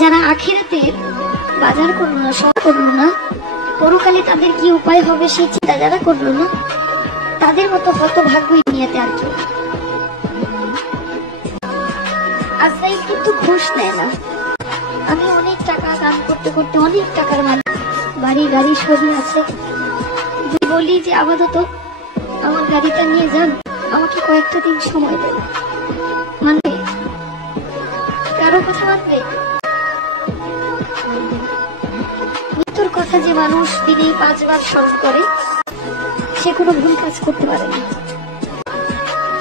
যারা আখিরাতে বাজার করলো না, সব করলো না, পরকালে তাদের কি উপায় হবে সেই চিন্তা যারা করলো না, তাদের মতো হতভাগ্যই দুনিয়াতে আর কেউ। আজরাইল কিন্তু ঘুষ নেয় না। আমি অনেক টাকা দান করতে করতে অনেক টাকার মালিক, বাড়ি গাড়ি সবই আছে, বলি যে আপাতত আমার গাড়িটা নিয়ে যান, আমাকে কয়েকটা দিন সময় দেন, মানবে? কারো কথা মানবে? মৃত্যুর কথা যে মানুষ দিনে 5 বার স্মরণ করে সে কোনো ভুল কাজ করতে পারে না।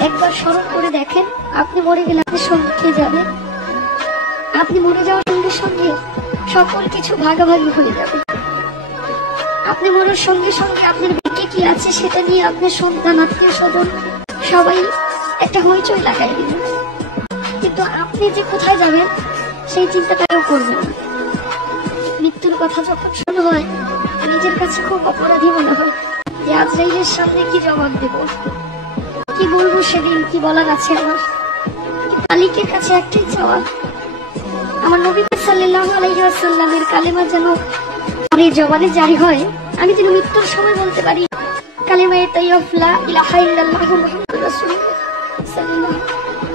একবার স্মরণ করে দেখেন, আপনি মরে গেলে আপনার সঙ্গে কে যাবে? আপনি মরে যাওয়ার সঙ্গে সঙ্গে সকল কিছু ভাগাভাগি হয়ে যাবে। আপনি মরার সঙ্গে সঙ্গে আপনার বেঁকে কি আছে সেটা নিয়ে আপনার সন্তান, আত্মীয় স্বজন সবাই একটা হইচই লাগাই দিবে, কিন্তু আপনি যে কোথায় যাবেন সেই চিন্তাটাও করবেন না। মৃত্যুর কথা যখন শোনা হয় নিজের কাছে খুব অপরাধী মনে হয় যে আজরাইলের সামনে কি জবাব দেব, কি বলবো, সেদিন কি বলার আছে আমার। মালিকের কাছে একটাই চাওয়া, আমার নবী সাল্লাল্লাহু আলাইহি ওয়াসাল্লামের কালেমা যেন আমার জবানে জারি হয়, আমি যেন মৃত্যুর সময় বলতে পারি কালেমায়ে তাইয়্যিব লা ইলাহা ইল্লাল্লাহু মুহাম্মাদুর রাসূলুল্লাহ সাল্লাল্লাহু আলাইহি ওয়াসাল্লাম।